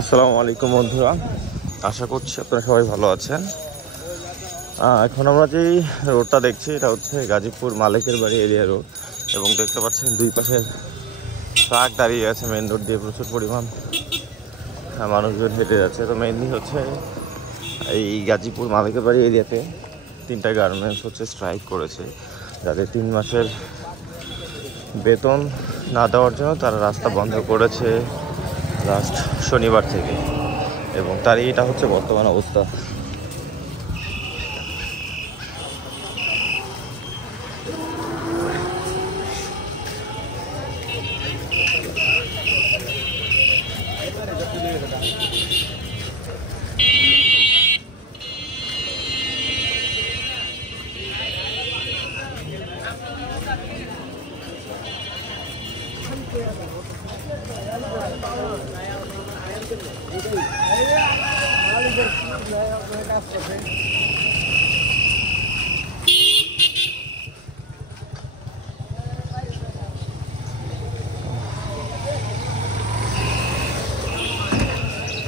আসসালামু আলাইকুম বন্ধুরা, আশা করছি আপনারা সবাই ভালো আছেন। এখন আমরা যেই রোডটা দেখছি এটা হচ্ছে গাজীপুর মালিকের বাড়ি এরিয়া রোড, এবং দেখতে পাচ্ছেন দুই পাশে ট্রাক দাঁড়িয়ে আছে। মেন রোড দিয়ে প্রচুর পরিমাণ মানুষজন হেঁটে যাচ্ছে। তো মেনলি হচ্ছে এই গাজীপুর মালিকের বাড়ি এরিয়াতে 3টা গার্মেন্টস হচ্ছে স্ট্রাইক করেছে, যাদের 3 মাসের বেতন না দেওয়ার জন্য তারা রাস্তা বন্ধ করেছে লাস্ট শনিবার থেকে, এবং তারই এটা হচ্ছে বর্তমান অবস্থা।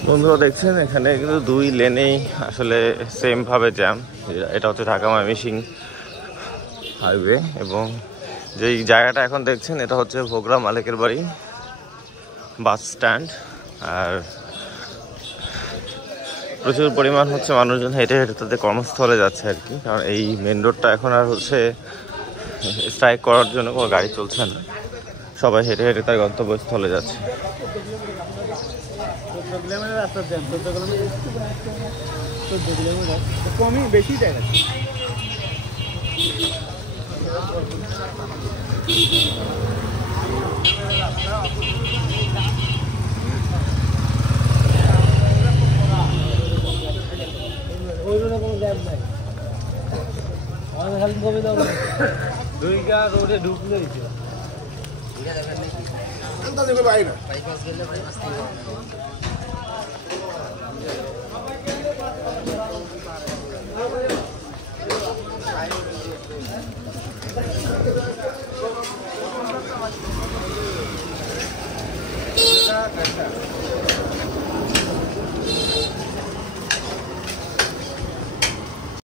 বন্ধুরা দেখছেন এখানে কিন্তু 2 লেনেই আসলে সেম ভাবে জ্যাম। এটা হচ্ছে ঢাকা ময়মনসিংহ হাইওয়ে, এবং যেই জায়গাটা এখন দেখছেন এটা হচ্ছে ভোগড়া মালিকের বাড়ি বাস স্ট্যান্ড। আর প্রচুর পরিমাণ হচ্ছে মানুষজন হেঁটে হেঁটে তাদের কর্মস্থলে যাচ্ছে আর কি, কারণ এই মেন রোডটা এখন আর হচ্ছে স্ট্রাইক করার জন্য কোনো গাড়ি চলছে না, সবাই হেঁটে হেঁটে তার গন্তব্যস্থলে যাচ্ছে। কমই বেশি জায়গা দুইটা রোডে ঢুকলে